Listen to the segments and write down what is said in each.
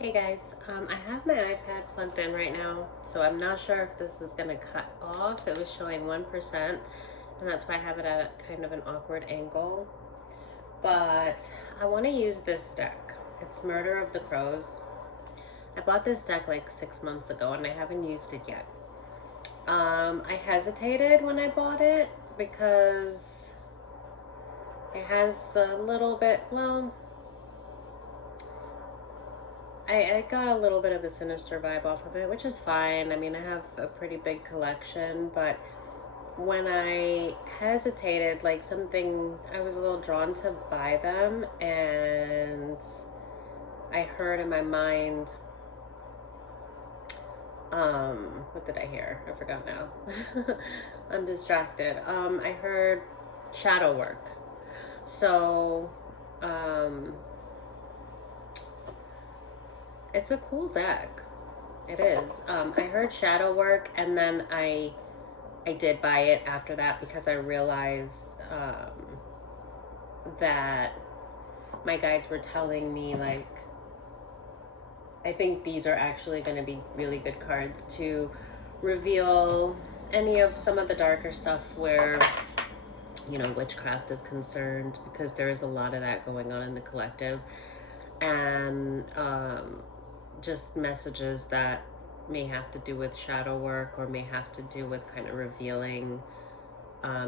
Hey guys, I have my iPad plugged in right now, so I'm not sure if this is gonna cut off. It was showing 1%, and that's why I have it at kind of an awkward angle. But I want to use this deck. It's Murder of the Crows. I bought this deck like 6 months ago, and I haven't used it yet. I hesitated when I bought it because it has a little bit, well, I got a little bit of a sinister vibe off of it, which is fine. I mean, I have a pretty big collection, but when I hesitated, like something, I was a little drawn to buy them, and I heard in my mind, what did I hear? I forgot now. I'm distracted. I heard shadow work. So, it's a cool deck. It is. I heard shadow work, and then I did buy it after that because I realized that my guides were telling me, like, I think these are actually going to be really good cards to reveal any of some of the darker stuff where, you know, witchcraft is concerned, because there is a lot of that going on in the collective. And just messages that may have to do with shadow work, or may have to do with kind of revealing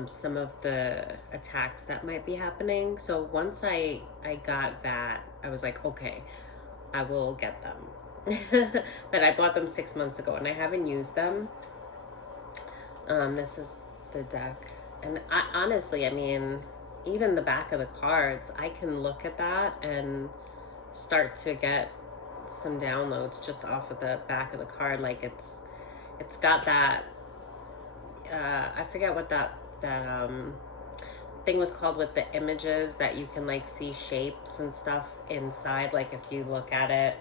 some of the attacks that might be happening. So once I got that, I was like, okay, I will get them. But I bought them 6 months ago, and I haven't used them. This is the deck, and honestly, I mean, even the back of the cards, I can look at that and start to get some downloads just off of the back of the card. Like it's got that I forget what that thing was called with the images that you can like see shapes and stuff inside. Like if you look at it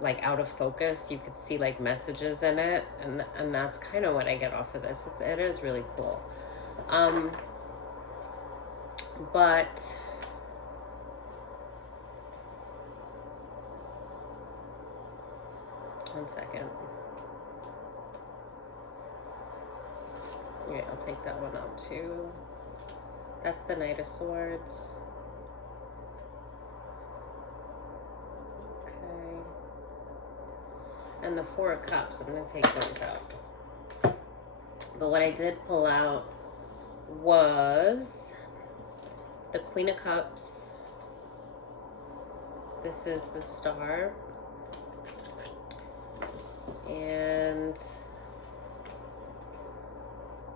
like out of focus, you could see like messages in it, and that's kind of what I get off of this. It is really cool. But one second. Yeah, I'll take that one out too. That's the Knight of Swords. Okay. And the Four of Cups, I'm going to take those out. But what I did pull out was the Queen of Cups. This is the Star. And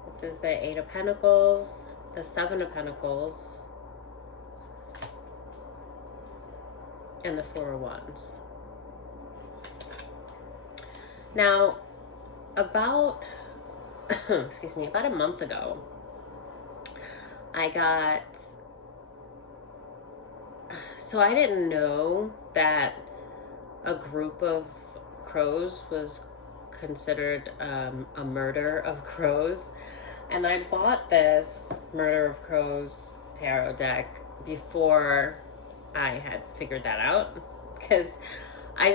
this is the Eight of Pentacles, the Seven of Pentacles, and the Four of Wands. Now, about, excuse me, about a month ago, I didn't know that a group of crows was considered a murder of crows, and I bought this Murder of Crows tarot deck before I had figured that out, because I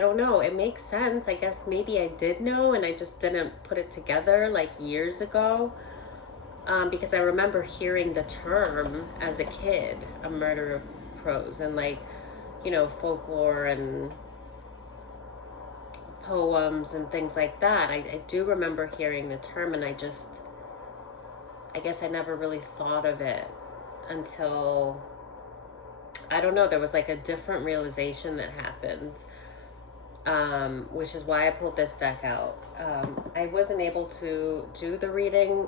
don't know, it makes sense. I guess maybe I did know and I just didn't put it together like years ago, because I remember hearing the term as a kid, a murder of crows, and like, you know, folklore and poems and things like that. I do remember hearing the term, and I guess I never really thought of it until, I don't know, there was like a different realization that happened, which is why I pulled this deck out. I wasn't able to do the reading,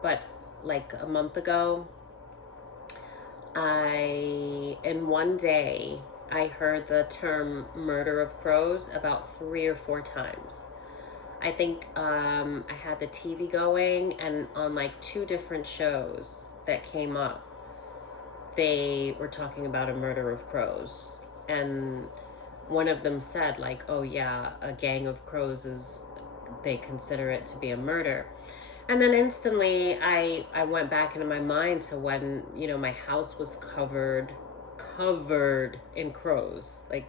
but like a month ago, in one day, I heard the term Murder of Crows about 3 or 4 times. I think I had the TV going, and on like 2 different shows that came up, they were talking about a murder of crows. And one of them said like, oh yeah, a gang of crows they consider it to be a murder. And then instantly I went back into my mind to when, you know, my house was covered covered in crows, like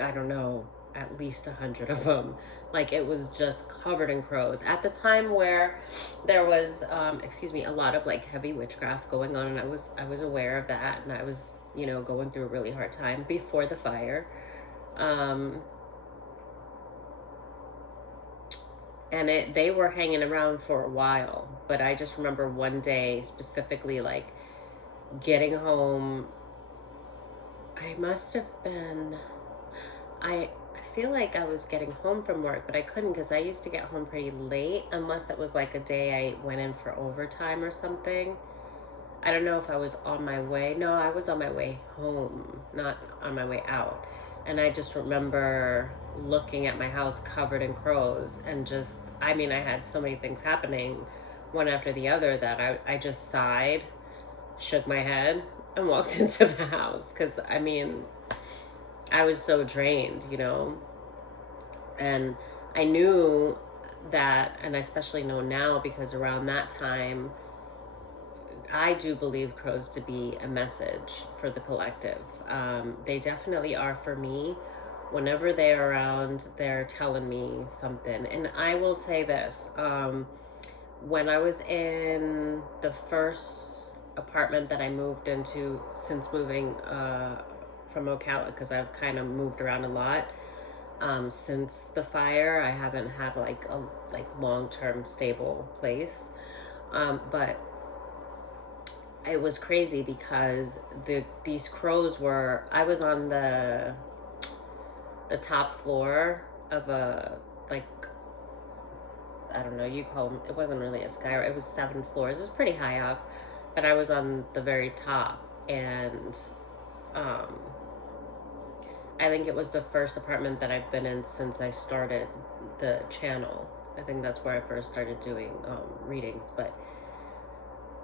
I don't know, at least 100 of them. Like it was just covered in crows at the time where there was a lot of like heavy witchcraft going on, and I was aware of that, and I was, you know, going through a really hard time before the fire. And they were hanging around for a while, but I just remember one day specifically, like getting home. I must have been, I feel like I was getting home from work, but I couldn't, because I used to get home pretty late unless it was like a day I went in for overtime or something. I don't know if I was on my way. No, I was on my way home, not on my way out. And I just remember looking at my house covered in crows, and just, I mean, I had so many things happening one after the other that I just sighed, shook my head, and walked into the house. Because, I mean, I was so drained, you know. And I knew that, and I especially know now because around that time, I do believe crows to be a message for the collective. They definitely are for me. Whenever they're around, they're telling me something. And I will say this, when I was in the first apartment that I moved into since moving from Ocala, because I've kind of moved around a lot since the fire. I haven't had like a long-term stable place, but it was crazy because these crows were, I was on the top floor of a, like, I don't know, you call them, it wasn't really a sky, it was 7 floors, it was pretty high up, but I was on the very top. And I think it was the first apartment that I've been in since I started the channel. I think that's where I first started doing readings. But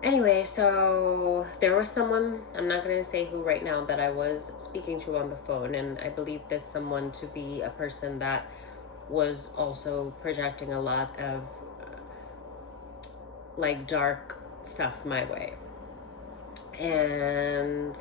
anyway, so there was someone, I'm not going to say who right now, that I was speaking to on the phone, and I believe this someone to be a person that was also projecting a lot of like dark stuff my way. And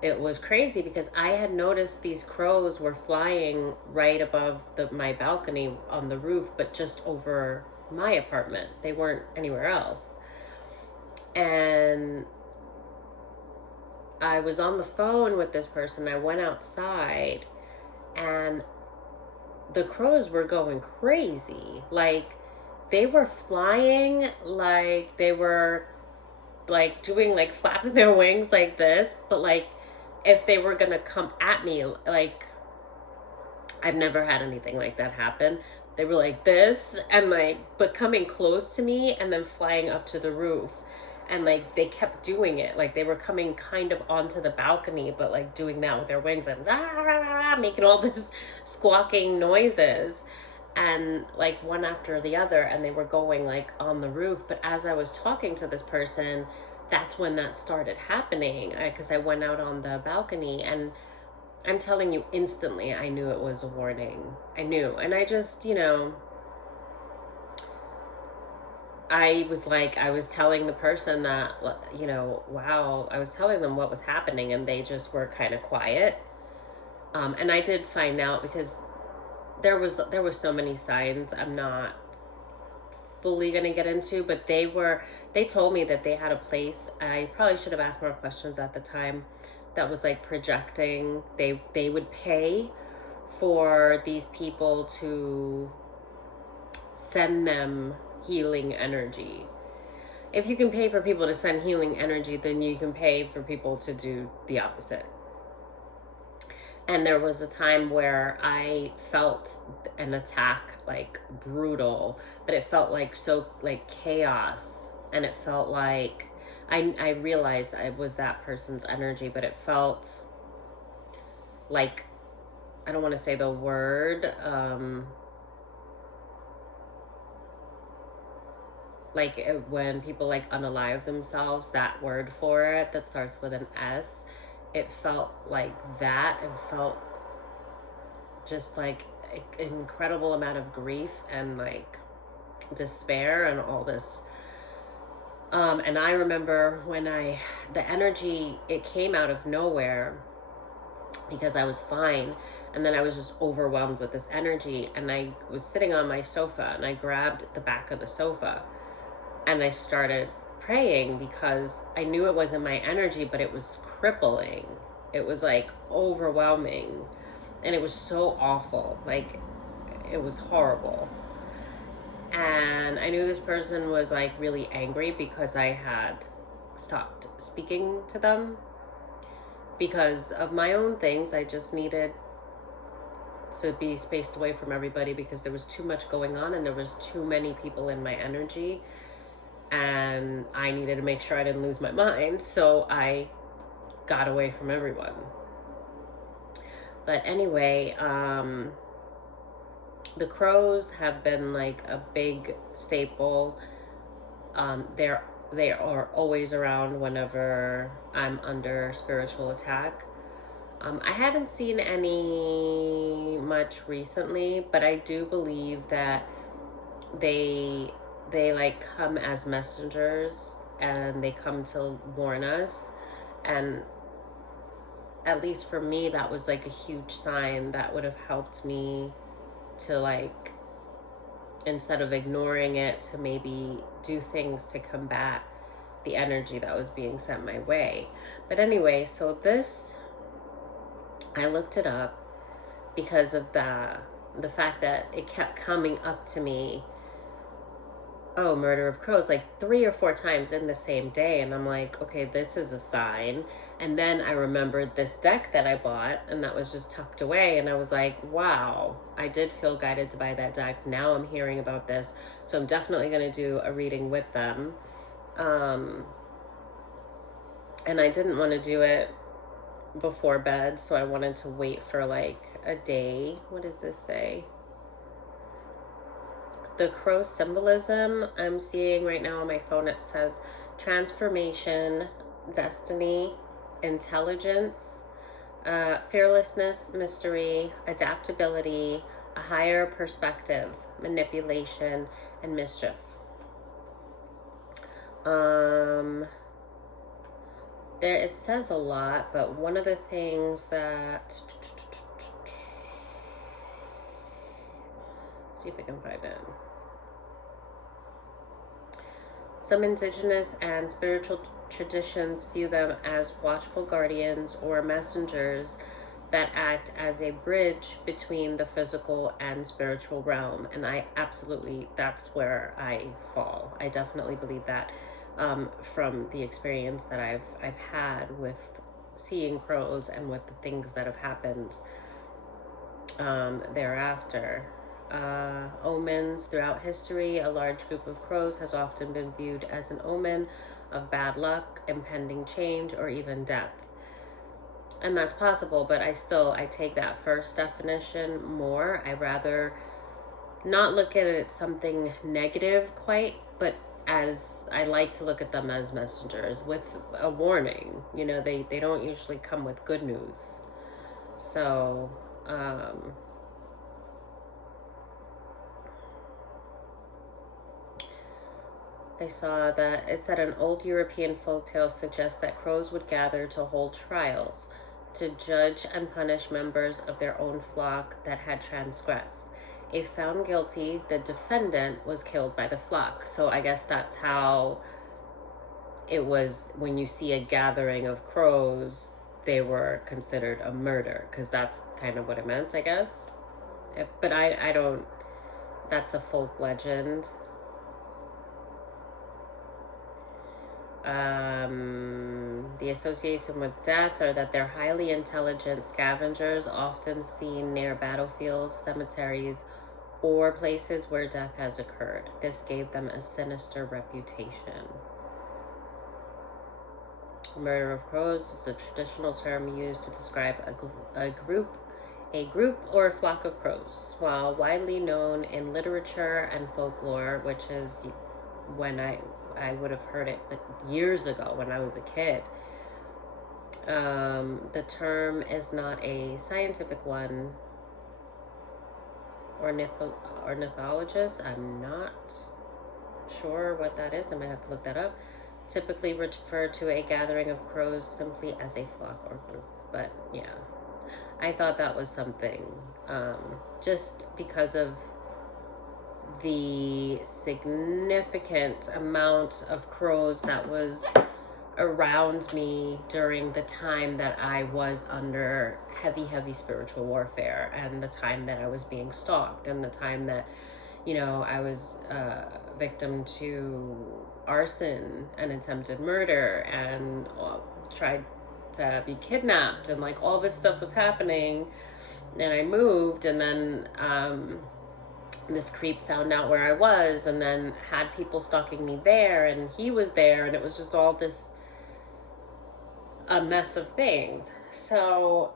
it was crazy because I had noticed these crows were flying right above my balcony on the roof, but just over my apartment. They weren't anywhere else. And I was on the phone with this person. I went outside, and the crows were going crazy. Like, they were flying, like they were like doing, like flapping their wings like this, but like if they were gonna come at me, like, I've never had anything like that happen. They were like this, and like, but coming close to me and then flying up to the roof. And like, they kept doing it. Like, they were coming kind of onto the balcony, but like doing that with their wings and rah, rah, rah, making all this squawking noises. And like one after the other, and they were going like on the roof. But as I was talking to this person, that's when that started happening, because I went out on the balcony, and I'm telling you, instantly I knew it was a warning. I knew. And I just, you know, I was telling the person that, you know, wow, I was telling them what was happening, and they just were kind of quiet. And I did find out, because there was so many signs I'm not fully gonna get into, but they told me that they had a place. I probably should have asked more questions at the time, that was like projecting. They would pay for these people to send them healing energy. If you can pay for people to send healing energy, then you can pay for people to do the opposite. And there was a time where I felt an attack, like brutal, but it felt like so like chaos. And it felt like, I realized I was that person's energy, but it felt like, I don't want to say the word, like when people like unalive themselves, that word for it that starts with an S, it felt like that. It felt just like an incredible amount of grief and like despair and all this And I remember when the energy, it came out of nowhere because I was fine. And then I was just overwhelmed with this energy. And I was sitting on my sofa and I grabbed the back of the sofa and I started praying because I knew it wasn't my energy, but it was crippling. It was like overwhelming. And it was so awful. Like, it was horrible. And I knew this person was like really angry because I had stopped speaking to them because of my own things. I just needed to be spaced away from everybody because there was too much going on and there was too many people in my energy, and I needed to make sure I didn't lose my mind, so I got away from everyone. But anyway, the crows have been like a big staple. They are always around whenever I'm under spiritual attack. I haven't seen any much recently, but I do believe that they like come as messengers and they come to warn us. And at least for me, that was like a huge sign that would have helped me to, like, instead of ignoring it, to maybe do things to combat the energy that was being sent my way. But anyway, so this, I looked it up because of the fact that it kept coming up to me, oh, murder of crows, like 3 or 4 times in the same day. And I'm like, okay, this is a sign. And then I remembered this deck that I bought and that was just tucked away. And I was like, wow, I did feel guided to buy that deck. Now I'm hearing about this. So I'm definitely going to do a reading with them. And I didn't want to do it before bed, so I wanted to wait for like a day. What does this say? The crow symbolism I'm seeing right now on my phone, it says transformation, destiny, intelligence, fearlessness, mystery, adaptability, a higher perspective, manipulation, and mischief. There, it says a lot, but one of the things that, see if I can find it. Some indigenous and spiritual traditions view them as watchful guardians or messengers that act as a bridge between the physical and spiritual realm. And I absolutely, that's where I fall. I definitely believe that. From the experience that I've had with seeing crows and with the things that have happened thereafter. Omens throughout history, a large group of crows has often been viewed as an omen of bad luck, impending change, or even death. And that's possible, but I take that first definition more. I rather not look at it as something negative quite, but as I like to look at them as messengers with a warning. You know, they don't usually come with good news. So, I saw that it said an old European folktale suggests that crows would gather to hold trials, to judge and punish members of their own flock that had transgressed. If found guilty, the defendant was killed by the flock. So I guess that's how it was when you see a gathering of crows, they were considered a murder, because that's kind of what it meant, I guess. But I don't, that's a folk legend. The association with death, or that they're highly intelligent scavengers, often seen near battlefields, cemeteries, or places where death has occurred. This gave them a sinister reputation. Murder of crows is a traditional term used to describe a group or a flock of crows. While widely known in literature and folklore, which is when I would have heard it years ago when I was a kid, the term is not a scientific one. Ornithologist, I'm not sure what that is. I might have to look that up. typically refer to a gathering of crows simply as a flock or group. But yeah, I thought that was something, just because of the significant amount of crows that was around me during the time that I was under heavy spiritual warfare, and the time that I was being stalked, and the time that, I was victim to arson and attempted murder, and tried to be kidnapped, and like all this stuff was happening. And I moved, and then this creep found out where I was, and then had people stalking me there, and he was there, and it was just all this a mess of things. So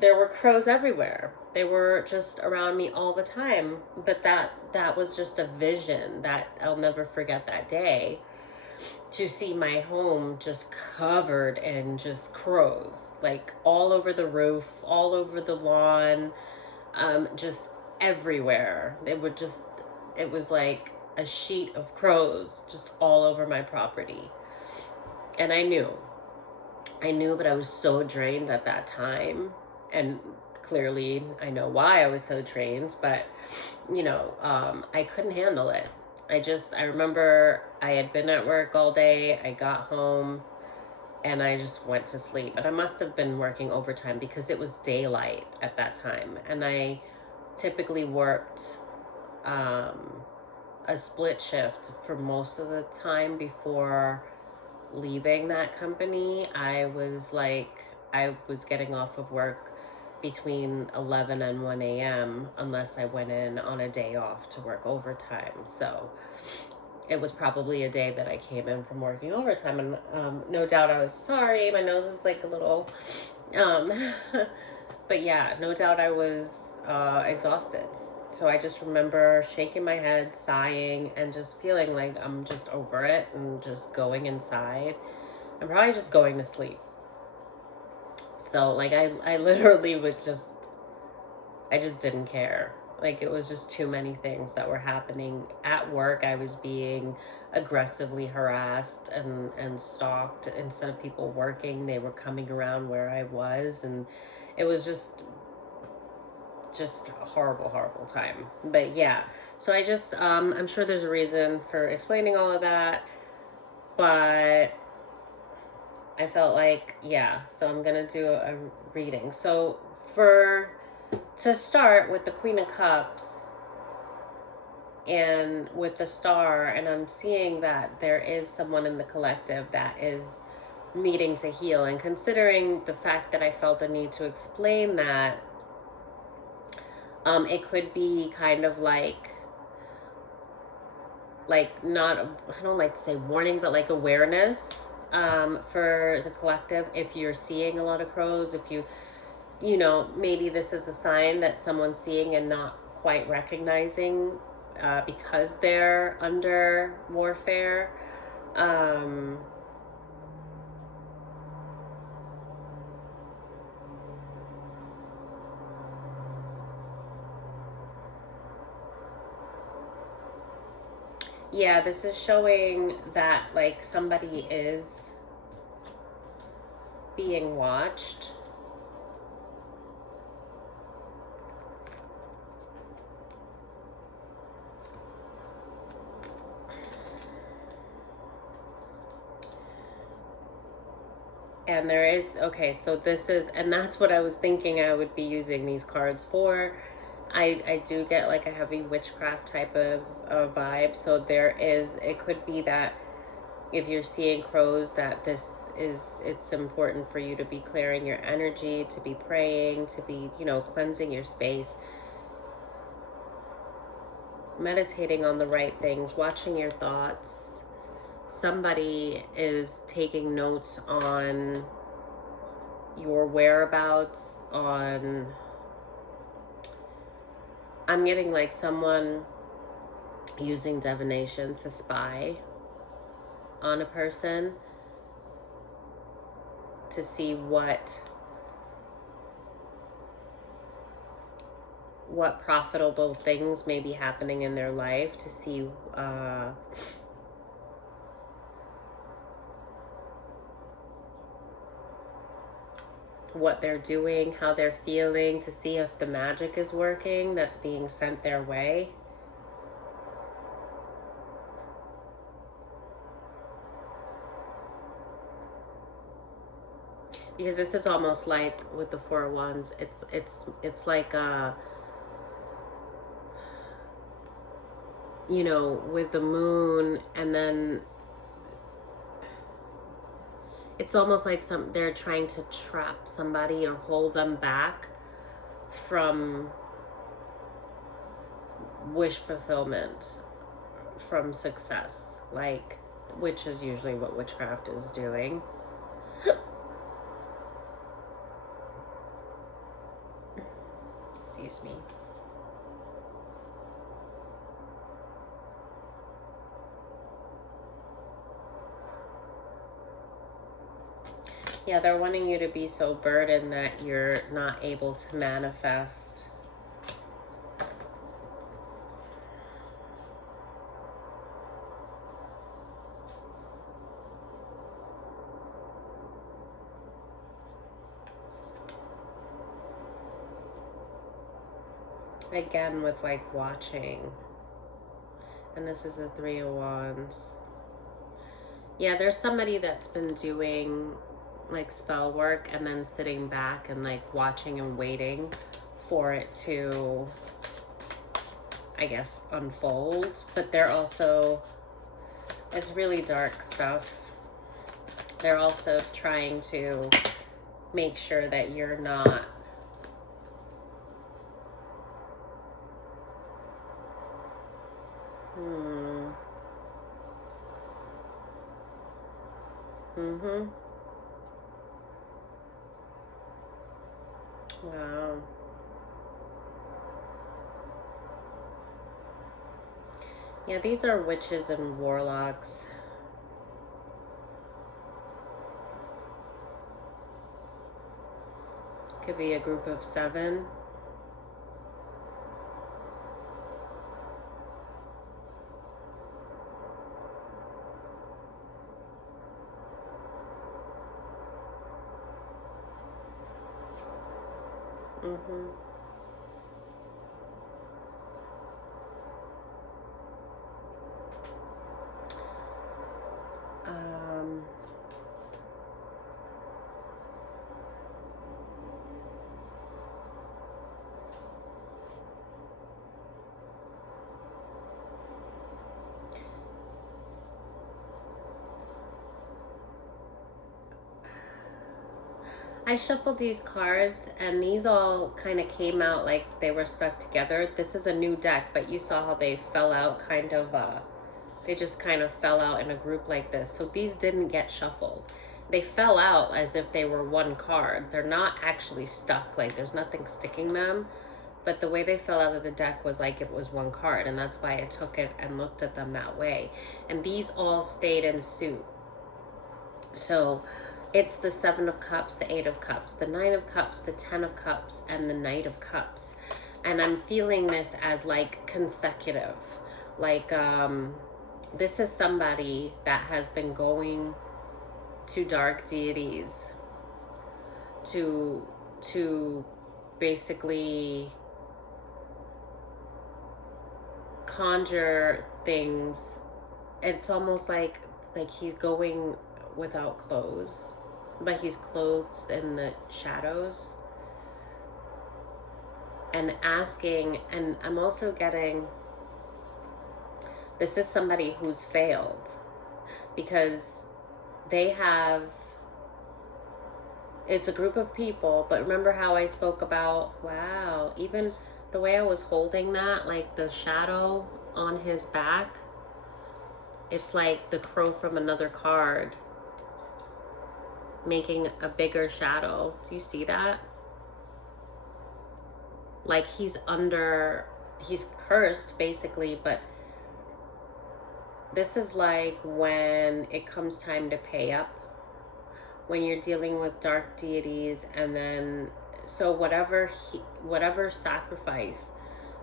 there were crows everywhere. They were just around me all the time. But that was just a vision that I'll never forget that day, to see my home just covered in just crows, like all over the roof, all over the lawn, just everywhere. It was like a sheet of crows just all over my property. And I knew, but I was so drained at that time. And clearly I know why I was so drained, but I couldn't handle it. I remember I had been at work all day. I got home and I just went to sleep. And I must have been working overtime because it was daylight at that time. And I typically worked a split shift for most of the time before leaving that company. I was getting off of work between 11 and 1 a.m. unless I went in on a day off to work overtime. So it was probably a day that I came in from working overtime, and no doubt I was sorry. My nose is like a little, but yeah, no doubt I was exhausted. So I just remember shaking my head, sighing, and just feeling like I'm just over it, and just going inside and probably just going to sleep. So like I literally I just didn't care. Like it was just too many things that were happening at work. I was being aggressively harassed and stalked. Instead of people working, they were coming around where I was, and it was just a horrible time. But yeah, so I just I'm sure there's a reason for explaining all of that, but I felt like, yeah, so I'm gonna do a reading. So to start with the Queen of Cups and with the Star, and I'm seeing that there is someone in the collective that is needing to heal. And considering the fact that I felt the need to explain that, it could be kind of like not, I don't like to say warning, but like awareness for the collective. If you're seeing a lot of crows, if maybe this is a sign that someone's seeing and not quite recognizing because they're under warfare. Yeah, this is showing that like somebody is being watched. And there is, okay, so this is, and that's what I was thinking I would be using these cards for. I do get like a heavy witchcraft type of vibe. So it could be that if you're seeing crows, that it's important for you to be clearing your energy, to be praying, to be, cleansing your space, meditating on the right things, watching your thoughts. Somebody is taking notes on your whereabouts, I'm getting like someone using divination to spy on a person to see what profitable things may be happening in their life, to see what they're doing, how they're feeling, to see if the magic is working that's being sent their way. Because this is almost like with the Four of Wands, it's like you know, with the moon, and then it's almost like they're trying to trap somebody or hold them back from wish fulfillment, from success, like, which is usually what witchcraft is doing. Excuse me. Yeah, they're wanting you to be so burdened that you're not able to manifest. Again, with like watching. And this is the Three of Wands. Yeah, there's somebody that's been doing like spell work and then sitting back and like watching and waiting for it to, I guess, unfold. But they're also, it's really dark stuff. They're also trying to make sure that you're not Wow. Yeah, these are witches and warlocks. Could be a group of 7. I shuffled these cards and these all kind of came out like they were stuck together. This is a new deck, but you saw how they fell out kind of, they just kind of fell out in a group like this. So these didn't get shuffled. They fell out as if they were one card. They're not actually stuck, like there's nothing sticking them. But the way they fell out of the deck was like it was one card, and that's why I took it and looked at them that way. And these all stayed in suit. So it's the 7 of Cups, the 8 of Cups, the 9 of Cups, the 10 of Cups, and the Knight of Cups. And I'm feeling this as like consecutive. Like this is somebody that has been going to dark deities to basically conjure things. It's almost like he's going without clothes, but he's clothed in the shadows, and asking, and I'm also getting, this is somebody who's failed because they have, it's a group of people, but remember how I spoke about, wow, even the way I was holding that, like the shadow on his back, it's like the crow from another card making a bigger shadow. Do you see that? Like he's cursed basically, but this is like when it comes time to pay up, when you're dealing with dark deities, and then so whatever sacrifice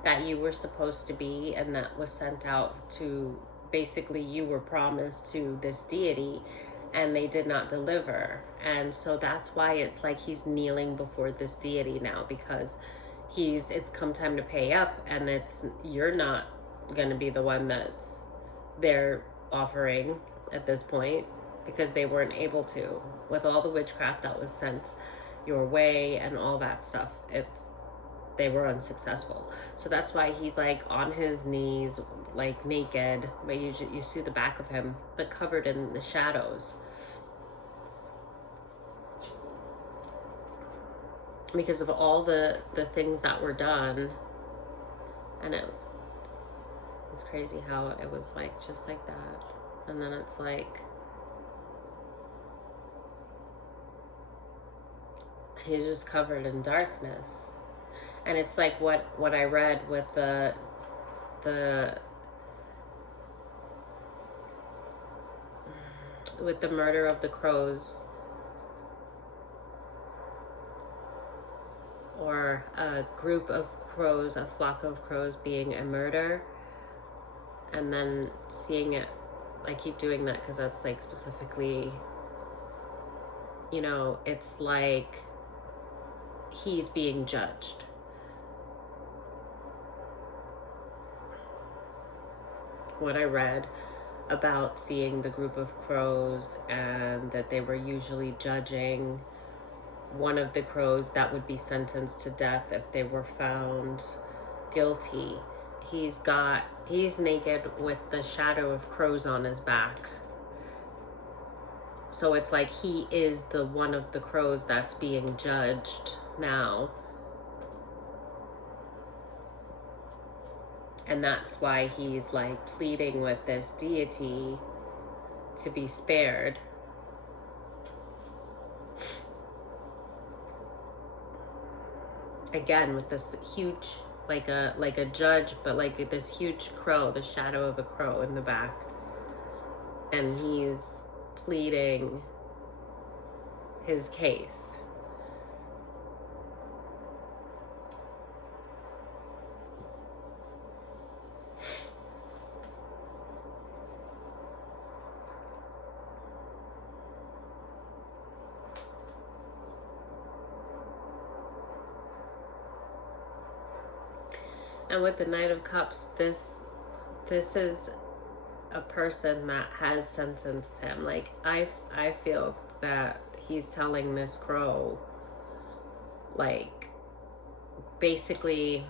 that you were supposed to be and that was sent out to, basically you were promised to this deity, and they did not deliver. And so that's why it's like he's kneeling before this deity now, because it's come time to pay up, and you're not going to be the one that's they're offering at this point, because they weren't able to, with all the witchcraft that was sent your way and all that stuff. They were unsuccessful. So that's why he's like on his knees, like naked, but you see the back of him, but covered in the shadows, because of all the things that were done. And it's crazy how it was like just like that, and then it's like he's just covered in darkness. And it's like what I read with the murder of the crows, or a group of crows, a flock of crows being a murder, and then seeing it, I keep doing that because that's like specifically, it's like he's being judged. What I read about seeing the group of crows, and that they were usually judging one of the crows that would be sentenced to death if they were found guilty. He's naked with the shadow of crows on his back. So it's like he is the one of the crows that's being judged now. And that's why he's like pleading with this deity to be spared. Again, with this huge, like a judge, but like this huge crow, the shadow of a crow in the back. And he's pleading his case. And with the Knight of Cups, this is a person that has sentenced him. Like, I feel that he's telling this crow, like, basically,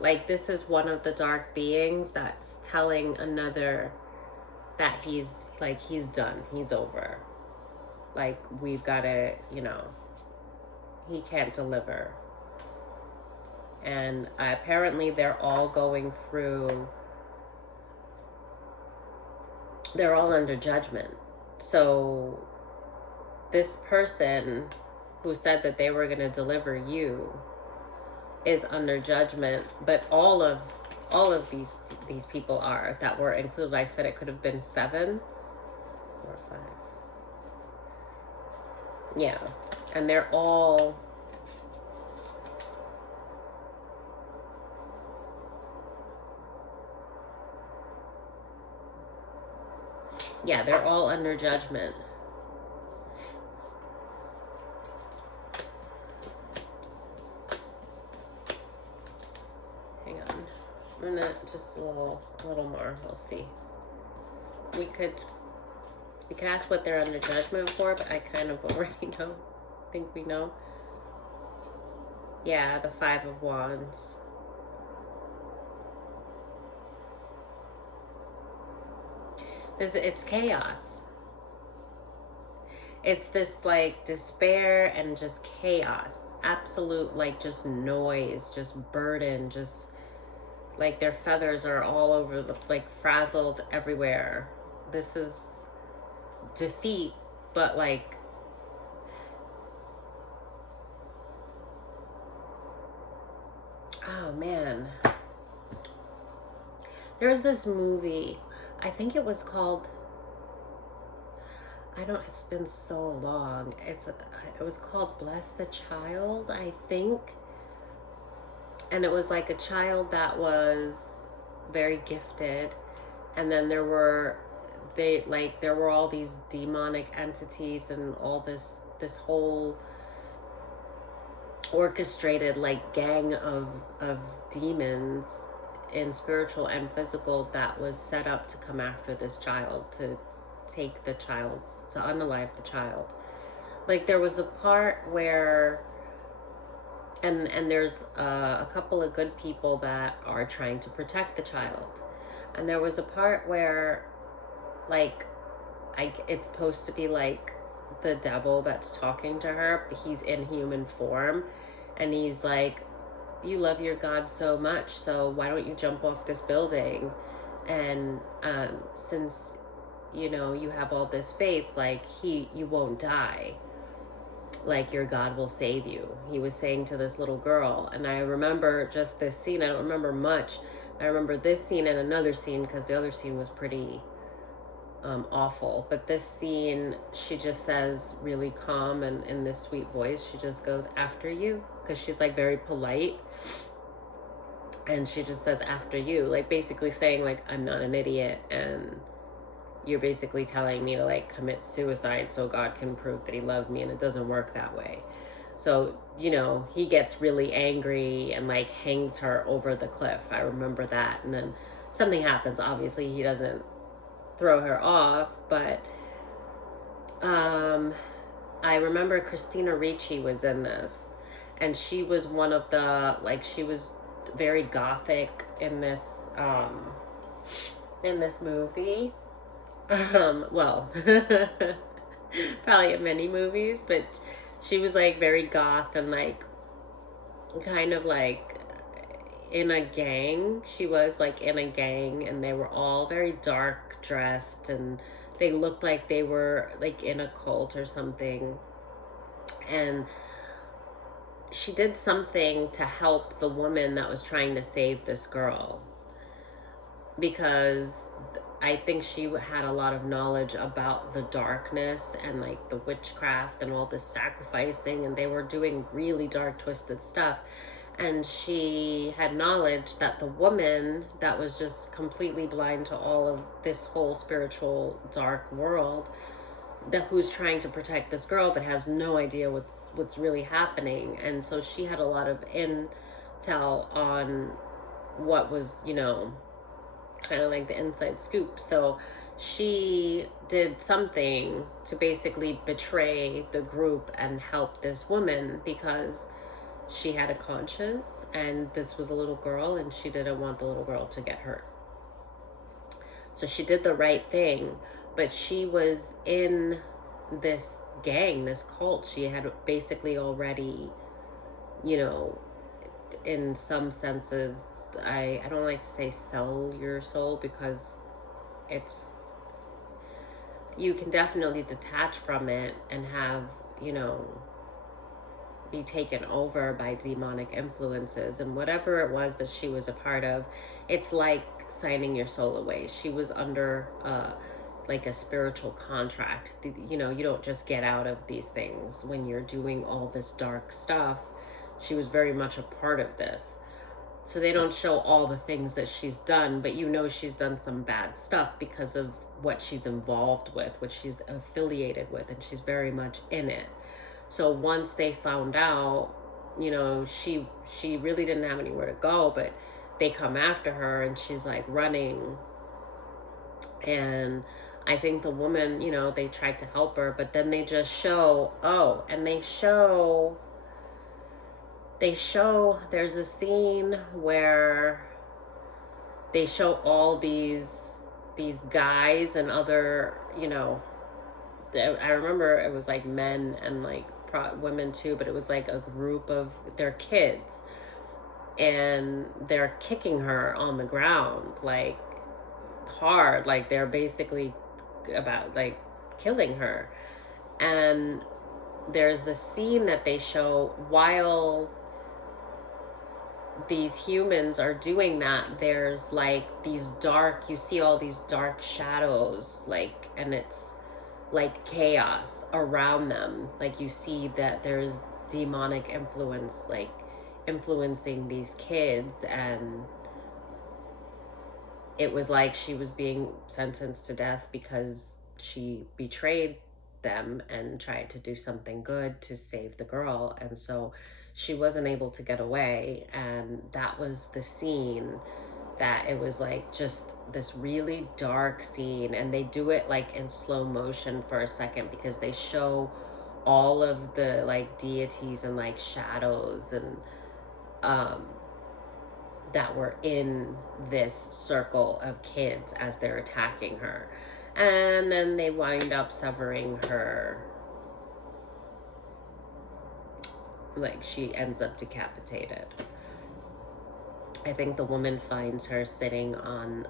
like, this is one of the dark beings that's telling another that he's done, he's over. Like, we've got to, he can't deliver. And apparently they're all under judgment. So this person who said that they were going to deliver you is under judgment, but all of these people are that were included. I said it could have been 7 or 5. Yeah. And they're all under judgment. Hang on. I'm gonna just a little more. We'll see. We could ask what they're under judgment for, but I kind of already know. I think we know. Yeah, the 5 of Wands. It's chaos. It's this like despair and just chaos. Absolute, like, just noise, just burden, just like their feathers are all over, like frazzled everywhere. This is defeat, but like, oh man, there's this movie, I think it was called, it's been so long, it was called Bless the Child, I think. And it was like a child that was very gifted, And then there were all these demonic entities and all this whole orchestrated like gang of demons in spiritual and physical that was set up to come after this child, to take the child, to unalive the child. Like there was a part where and there's a couple of good people that are trying to protect the child, and there was a part where like it's supposed to be like the devil that's talking to her, but he's in human form, and he's like, you love your God so much, so why don't you jump off this building, and since you have all this faith, like you won't die, like your God will save you, he was saying to this little girl. And I remember just this scene. I don't remember much. I remember this scene and another scene, because the other scene was pretty awful, but this scene, she just says really calm and in this sweet voice, she just goes, after you, because she's like very polite, and she just says, after you, like basically saying like, I'm not an idiot, and you're basically telling me to like commit suicide so God can prove that he loved me, and it doesn't work that way. So he gets really angry and like hangs her over the cliff. I remember that. And then something happens. Obviously he doesn't throw her off, but I remember Christina Ricci was in this, and she was one of the, like, she was very gothic in this movie. Well, probably in many movies, but she was like very goth and like kind of like in a gang. She was like in a gang, and they were all very dark dressed, and they looked like they were like in a cult or something. And she did something to help the woman that was trying to save this girl, because I think she had a lot of knowledge about the darkness and like the witchcraft and all this sacrificing, and they were doing really dark, twisted stuff. And she had knowledge that the woman that was just completely blind to all of this whole spiritual dark world, that who's trying to protect this girl but has no idea what's really happening. And so she had a lot of intel on what was, kind of like the inside scoop. So she did something to basically betray the group and help this woman, because she had a conscience, and this was a little girl, and she didn't want the little girl to get hurt. So she did the right thing, but she was in this gang, this cult. She had basically already, in some senses, I don't like to say sell your soul, because you can definitely detach from it and have, be taken over by demonic influences. And whatever it was that she was a part of, it's like signing your soul away. She was under like a spiritual contract. You don't just get out of these things when you're doing all this dark stuff. She was very much a part of this. So they don't show all the things that she's done, but she's done some bad stuff because of what she's involved with, what she's affiliated with, and she's very much in it. So once they found out, she really didn't have anywhere to go, but they come after her, and she's like running. And I think the woman, they tried to help her, but then they just show, there's a scene where they show all these guys and other, I remember it was like men and like women too, but it was like a group of their kids, and they're kicking her on the ground like hard, like they're basically about like killing her. And there's a scene that they show while these humans are doing that, there's like you see all these dark shadows, like, and it's like chaos around them. Like you see that there's demonic influence, like influencing these kids, and it was like she was being sentenced to death because she betrayed them and tried to do something good to save the girl. And so she wasn't able to get away. And that was the scene that it was like just this really dark scene. And they do it like in slow motion for a second because they show all of the like deities and like shadows and that were in this circle of kids as they're attacking her. And then they wind up severing her. Like, she ends up decapitated. I think the woman finds her sitting on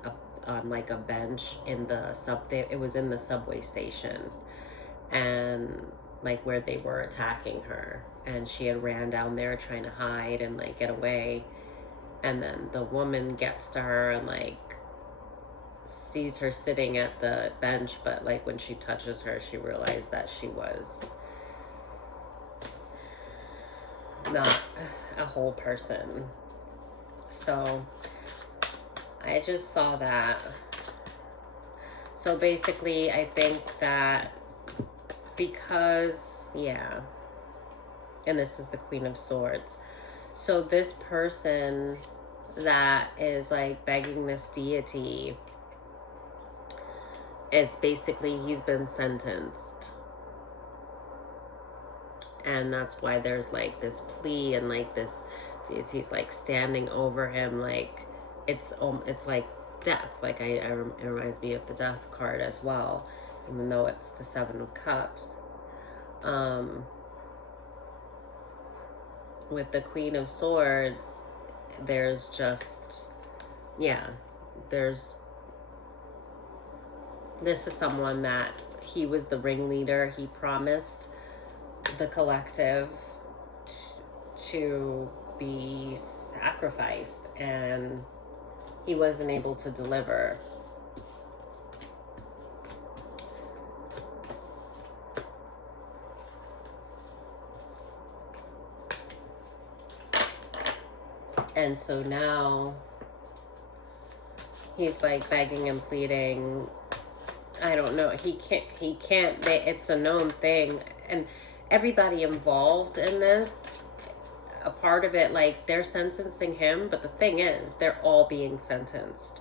like a bench in the it was in the subway station, and like where they were attacking her, and she had ran down there trying to hide and like get away. And then the woman gets to her and like sees her sitting at the bench, but like when she touches her, she realized that she was not a whole person. So I just saw that. So basically, I think that because, yeah, and this is the Queen of Swords. So this person that is like begging this deity, it's basically he's been sentenced. And that's why there's like this plea and like this deity's like standing over him, like it's like death. Like it reminds me of the death card as well, even though it's the Seven of Cups. With the Queen of Swords, there's just, yeah, this is someone that he was the ringleader. He promised the collective to be sacrificed, and he wasn't able to deliver. And so now he's like begging and pleading. I don't know. He can't, it's a known thing. And everybody involved in this, a part of it, like they're sentencing him, but the thing is, they're all being sentenced.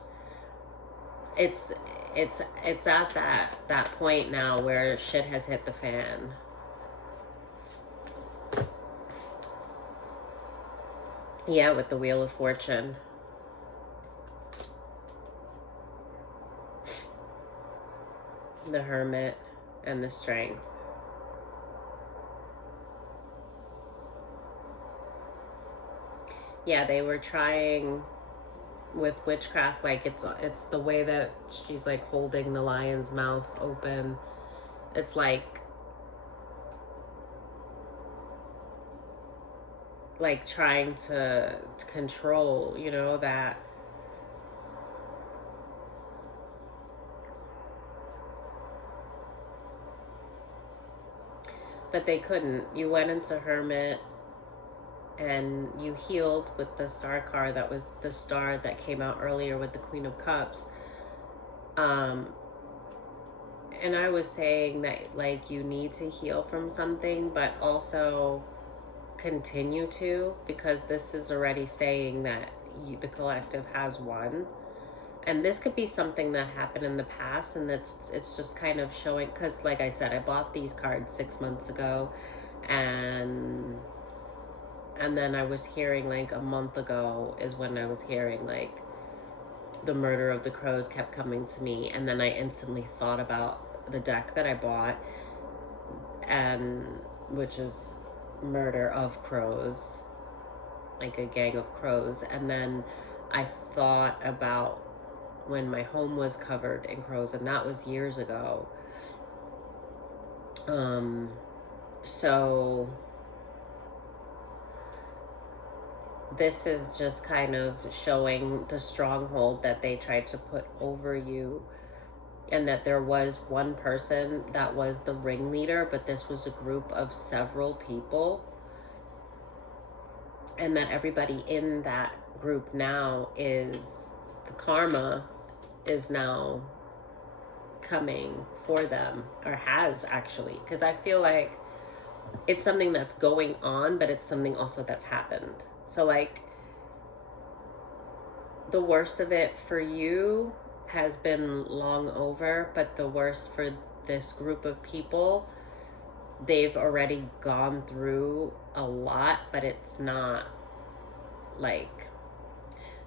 It's at that point now where shit has hit the fan. Yeah, with the Wheel of Fortune. The Hermit and the Strength. Yeah, they were trying with witchcraft, like it's the way that she's like holding the lion's mouth open. It's like trying to control, you know, that. But they couldn't. You went into Hermit and you healed with the star card. That was the star that came out earlier with the Queen of Cups. And I was saying that like you need to heal from something, but also continue to, because this is already saying that the collective has won. And this could be something that happened in the past, and it's just kind of showing, because like I said, I bought these cards 6 months ago, and then I was hearing like a month ago is when I was hearing like the Murder of the Crows kept coming to me, and then I instantly thought about the deck that I bought, and which is Murder of Crows, like a gang of crows. And then I thought about when my home was covered in crows, and that was years ago. So this is just kind of showing the stronghold that they tried to put over you, and that there was one person that was the ringleader, but this was a group of several people, and that everybody in that group now is the karma is now coming for them, or has actually, because I feel like it's something that's going on, but it's something also that's happened. So like the worst of it for you has been long over, but the worst for this group of people, they've already gone through a lot, but it's not like,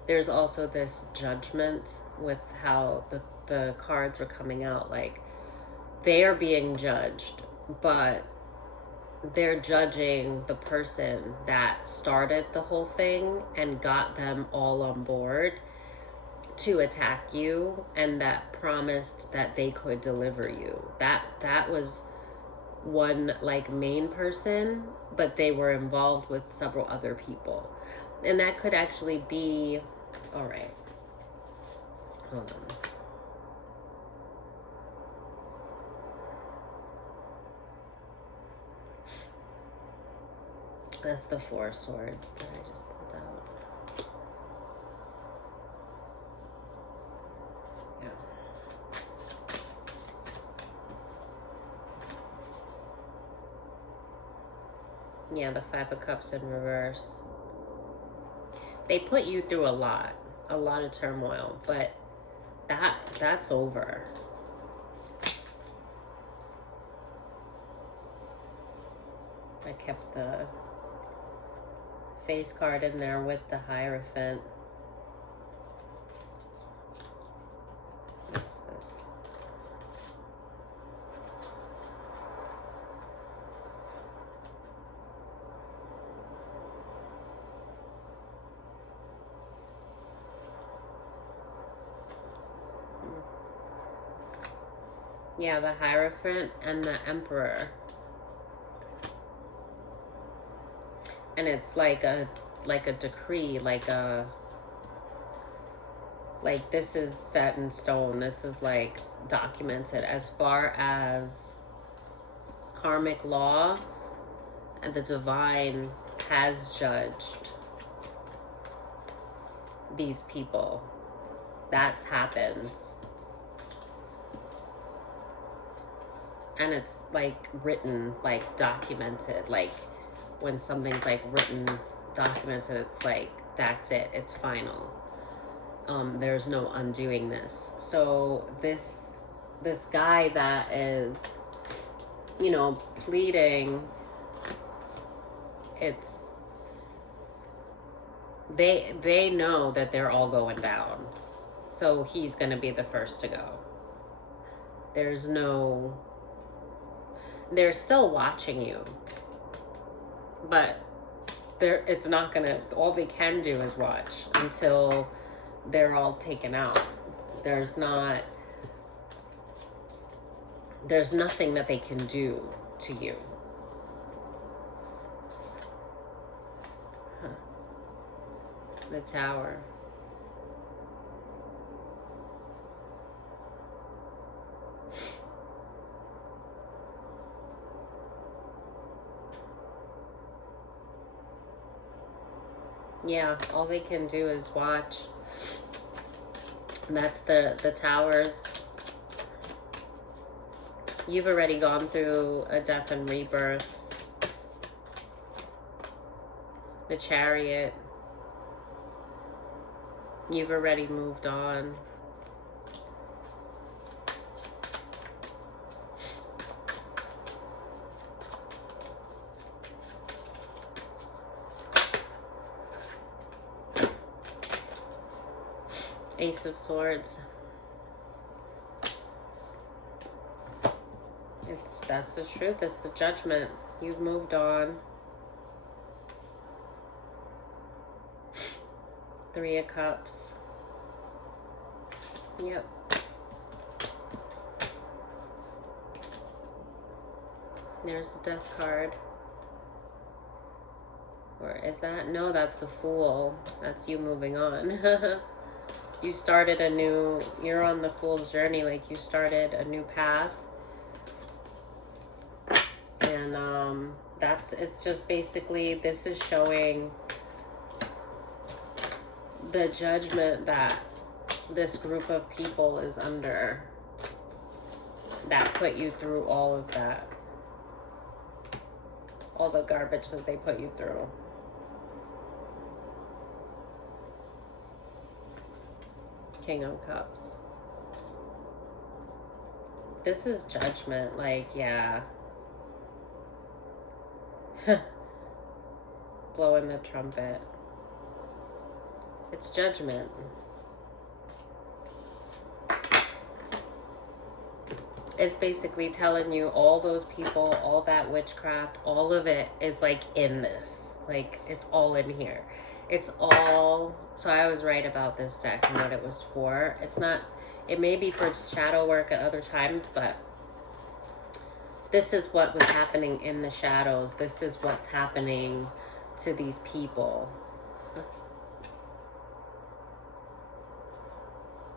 there's also this judgment with how the cards were coming out. Like, they are being judged, but they're judging the person that started the whole thing and got them all on board to attack you, and that promised that they could deliver you. That was one like main person, but they were involved with several other people. And that could actually be, all right, hold on. That's the Four of Swords that I just pulled out. Yeah. Yeah, the Five of Cups in reverse. They put you through a lot of turmoil, but that's over. I kept the face card in there with the Hierophant. What's this? Yeah, the Hierophant and the Emperor. And it's like a decree, like this is set in stone. This is like documented as far as karmic law, and the divine has judged these people. That's happens. And it's like written, like documented, like when something's like written, documented, it's like, that's it, it's final. There's no undoing this. So this guy that is, you know, pleading, it's, they know that they're all going down. So he's gonna be the first to go. They're still watching you, but it's not gonna, all they can do is watch until they're all taken out. There's nothing that they can do to you. The Tower. Yeah, all they can do is watch. And that's the Towers. You've already gone through a death and rebirth. The Chariot. You've already moved on. Ace of Swords. That's the truth. It's the Judgment. You've moved on. Three of Cups. Yep. There's the Death card. Or is that? No, that's the Fool. That's you moving on. You started you're on the Fool's journey, like you started a new path. And it's just basically, this is showing the judgment that this group of people is under that put you through all of that. All the garbage that they put you through. King of Cups. This is Judgment, like, yeah. Blowing the trumpet. It's Judgment. It's basically telling you all those people, all that witchcraft, all of it is like in this. Like, it's all in here. It's all, so I was right about this deck and what it was for. It's not, it may be for shadow work at other times, but this is what was happening in the shadows. This is what's happening to these people.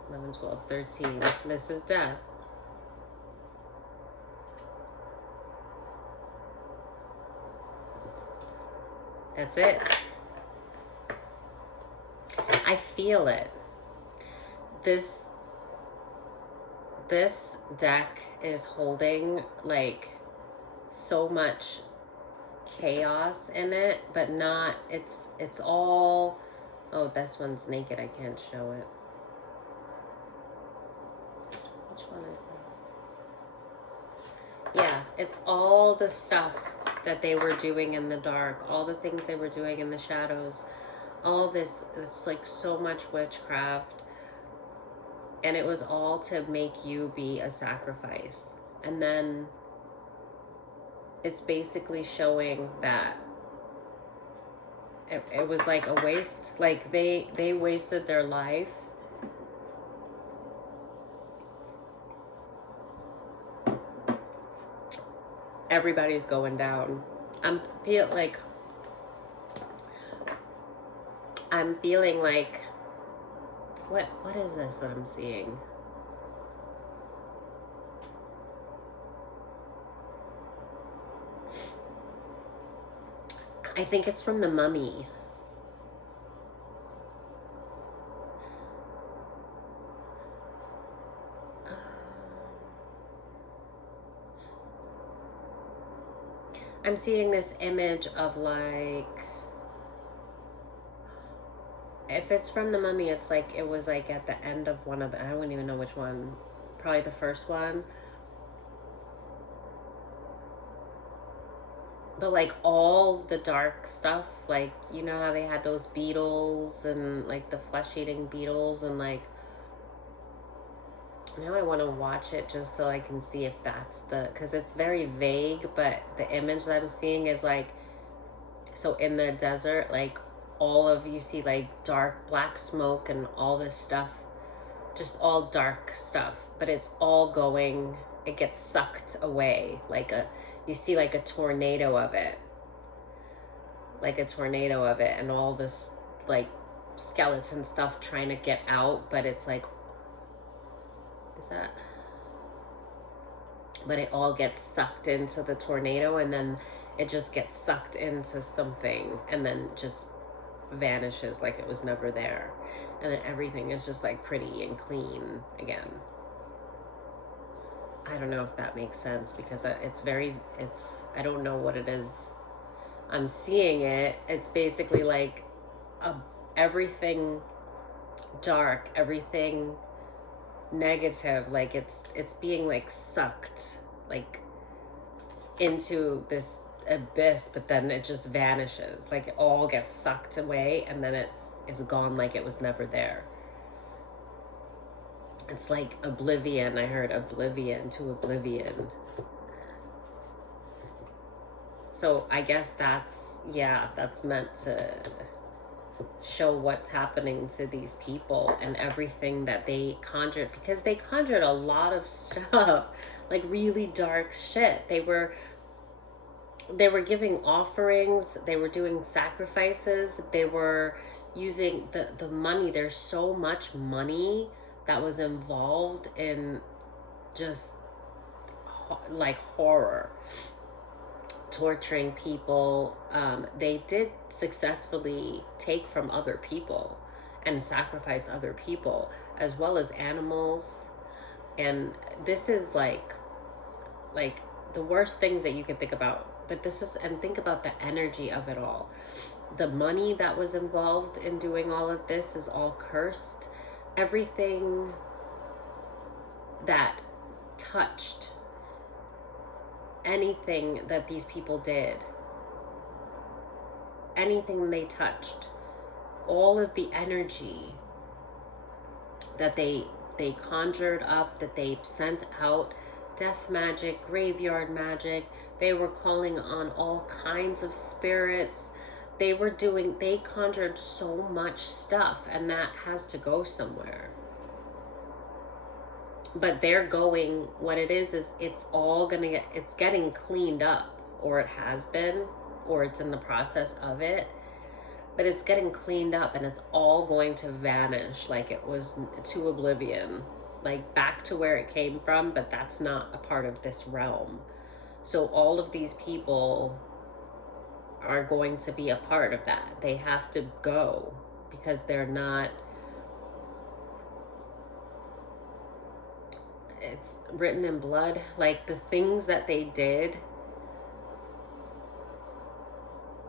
11, 12, 13. This is death. That's it. I feel it. This deck is holding like so much chaos in it, but not, it's all, oh, this one's naked. I can't show it. Which one is it? Yeah, it's all the stuff that they were doing in the dark, all the things they were doing in the shadows, all this, it's like so much witchcraft, and it was all to make you be a sacrifice. And then it's basically showing that it was like a waste, like they wasted their life. Everybody's going down. I'm feeling like, what is this that I'm seeing? I think it's from the Mummy. I'm seeing this image of like, if it's from the Mummy, it's like, it was like at the end of one of the, I don't even know which one, probably the first one. But like all the dark stuff, like, you know how they had those beetles and like the flesh-eating beetles, and like, now I want to watch it just so I can see if that's the, because it's very vague, but the image that I'm seeing is like, so in the desert, like all of, you see like dark black smoke and all this stuff, just all dark stuff, but it's all going, it gets sucked away, like a, you see like a tornado of it, and all this like skeleton stuff trying to get out, but it's like, is that, but it all gets sucked into the tornado, and then it just gets sucked into something and then just vanishes like it was never there, and then everything is just like pretty and clean again. I don't know if that makes sense, because it's I don't know what it is. I'm seeing it. It's basically like everything dark, everything negative, like it's being like sucked like into this abyss, but then it just vanishes, like it all gets sucked away, and then it's gone like it was never there. It's like oblivion. I heard oblivion to oblivion. So I guess that's meant to show what's happening to these people and everything that they conjured, because they conjured a lot of stuff, like really dark shit. They were giving offerings, they were doing sacrifices, they were using the money. There's so much money that was involved in just like horror, torturing people. They did successfully take from other people and sacrifice other people as well as animals. And this is like the worst things that you can think about. But this is, and think about the energy of it all. The money that was involved in doing all of this is all cursed. Everything that touched anything that these people did, anything they touched, all of the energy that they conjured up, that they sent out, death magic, graveyard magic, they were calling on all kinds of spirits. They conjured so much stuff, and that has to go somewhere. But they're going, what it is it's all gonna get, it's getting cleaned up, or it has been, or it's in the process of it. But it's getting cleaned up, and it's all going to vanish like it was to oblivion, like back to where it came from, but that's not a part of this realm. So all of these people are going to be a part of that. They have to go because they're not, it's written in blood. Like the things that they did,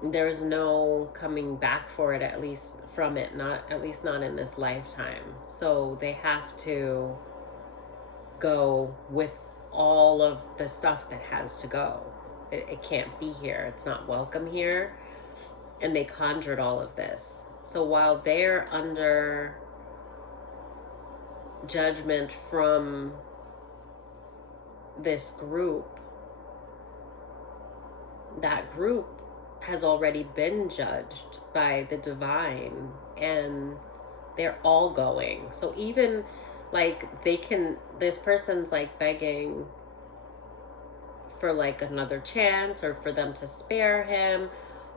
there's no coming back for it, at least from it, at least not in this lifetime. So they have to go with all of the stuff that has to go. It can't be here. It's not welcome here. And they conjured all of this. So while they're under judgment from this group, that group has already been judged by the divine, and they're all going. So even like this person's like begging for like another chance, or for them to spare him.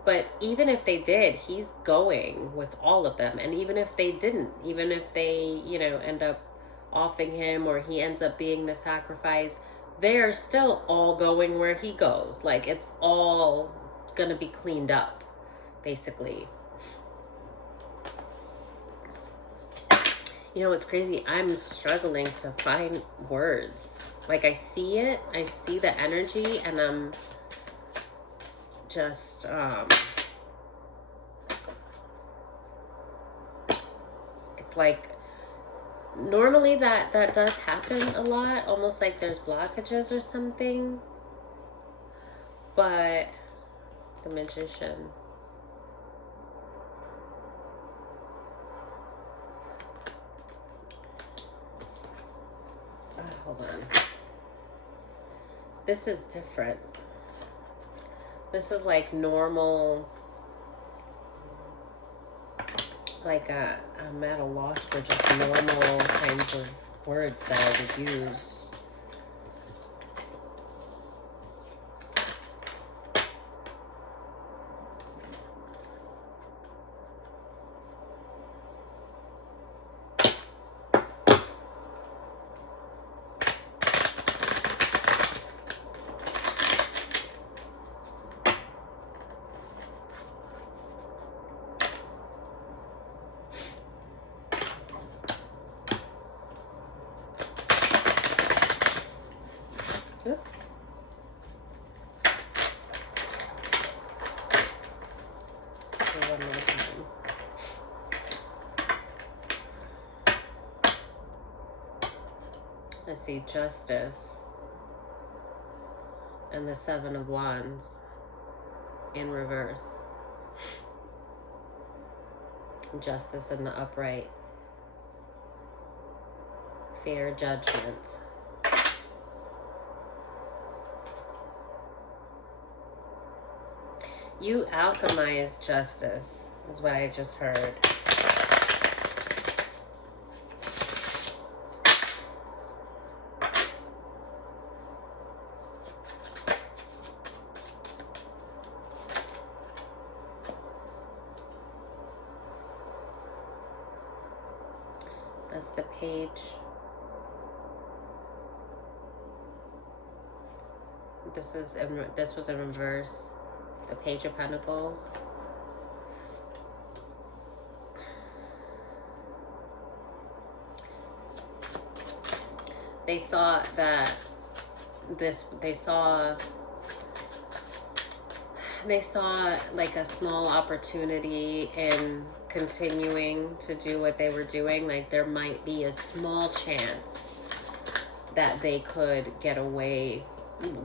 But even if they did, he's going with all of them. And even if they didn't, even if they, end up offing him, or he ends up being the sacrifice, they're still all going where he goes. Like it's all gonna be cleaned up, basically. It's crazy. I'm struggling to find words. Like I see it, I see the energy, and I'm just it's like normally that does happen a lot, almost like there's blockages or something. But the Magician, hold on. This is different. This is like normal. Like I'm at a loss for just normal kinds of words that I would use. I see Justice and the Seven of Wands in reverse. Justice in the upright. Fear, Judgment. You alchemize justice, is what I just heard. That's the Page. This was in reverse. The Page of Pentacles. they thought that they saw like a small opportunity in continuing to do what they were doing. Like there might be a small chance that they could get away,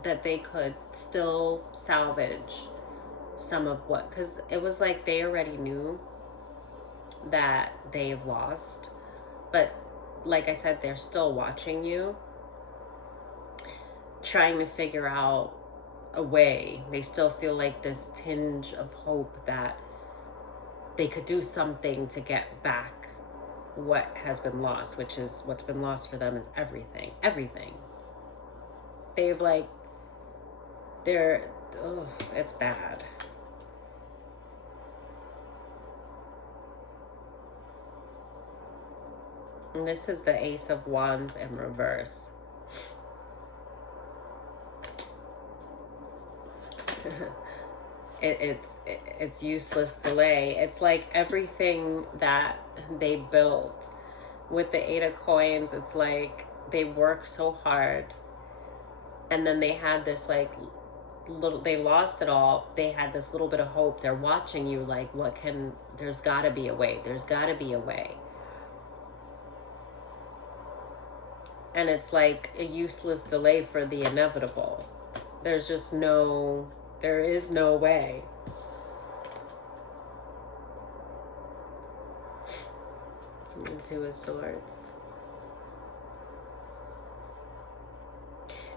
that they could still salvage some of what, because it was like they already knew that they've lost, but like I said, they're still watching you, trying to figure out a way. They still feel like this tinge of hope that they could do something to get back what has been lost, which is what's been lost for them is everything. They've like, it's bad. And this is the Ace of Wands in reverse. It's useless delay. It's like everything that they built with the Eight of Coins, it's like they worked so hard, and then they had this like little, they lost it all. They had this little bit of hope. They're watching you like, there's gotta be a way. There's gotta be a way. And it's like a useless delay for the inevitable. There is no way. Two of Swords.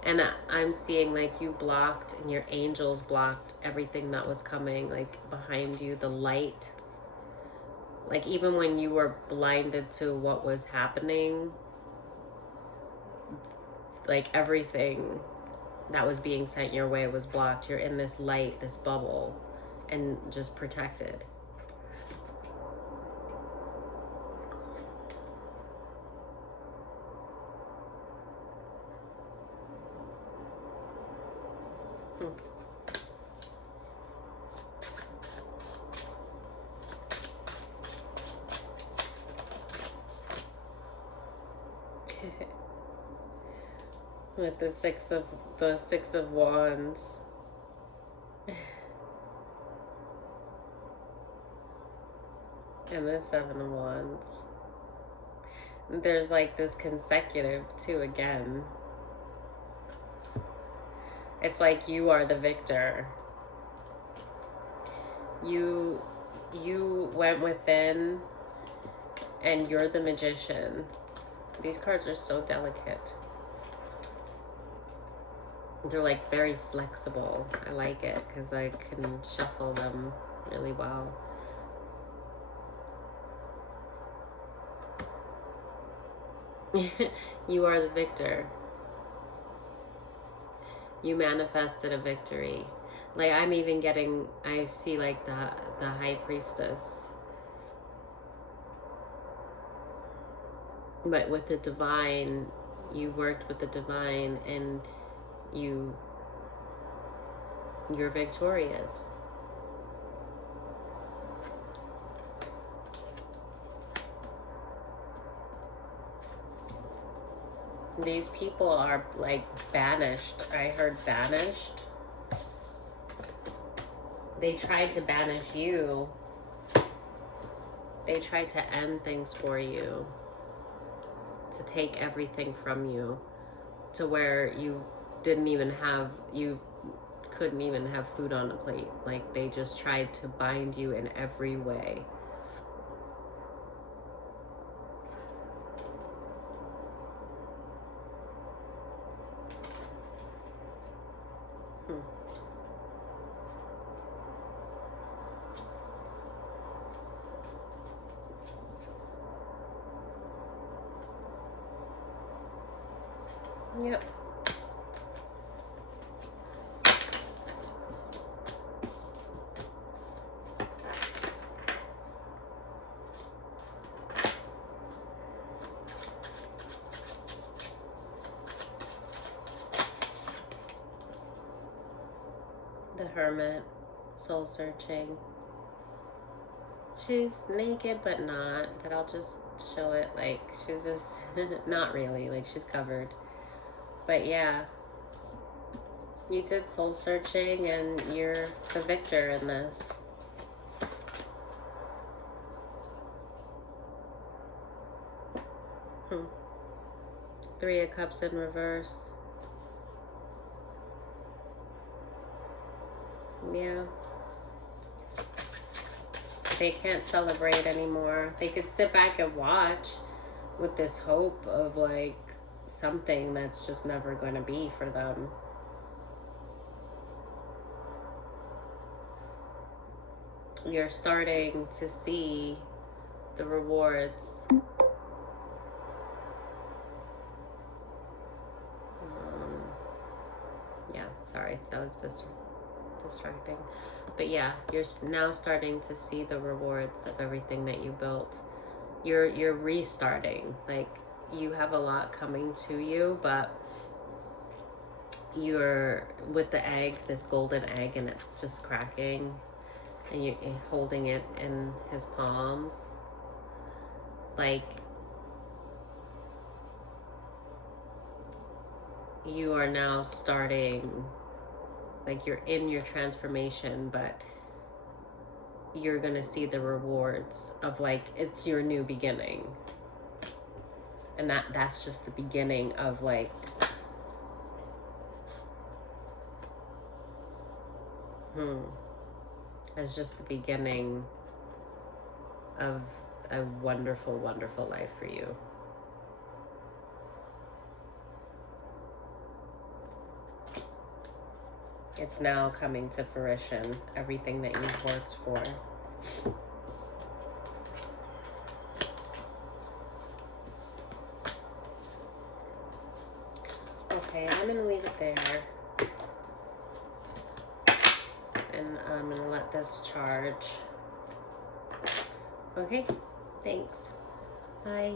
And I'm seeing like you blocked, and your angels blocked everything that was coming like behind you, the light. Like even when you were blinded to what was happening, like everything that was being sent your way was blocked. You're in this light, this bubble, and just protected. With the Six of Wands. And the Seven of Wands. There's like this consecutive too again. It's like you are the victor. You went within, and you're the magician. These cards are so delicate. They're like very flexible. I like it because I can shuffle them really well. You are the victor. You manifested a victory. Like I'm even getting, I see like the High Priestess. But with the divine, you worked with the divine, and you're victorious. These people are like banished. I heard banished. They tried to banish you. They tried to end things for you, to take everything from you, to where you couldn't even have food on a plate. Like they just tried to bind you in every way. Yep. The Hermit, soul searching. She's naked but not, but I'll just show it like she's just not really, like she's covered. But yeah, you did soul searching and you're the victor in this. Three of Cups in reverse. Yeah. They can't celebrate anymore. They could sit back and watch with this hope of like something that's just never going to be for them. You're starting to see the rewards. Yeah, sorry, that was just distracting. But yeah, you're now starting to see the rewards of everything that you built. You're restarting. Like, you have a lot coming to you, but you're with the egg, this golden egg, and it's just cracking, and you're holding it in his palms. Like, you are now starting, like, you're in your transformation, but you're gonna see the rewards of, like, it's your new beginning. And that's just the beginning of, like, it's just the beginning of a wonderful, wonderful life for you. It's now coming to fruition, everything that you've worked for. Okay, I'm gonna leave it there. And I'm gonna let this charge. Okay, thanks. Bye.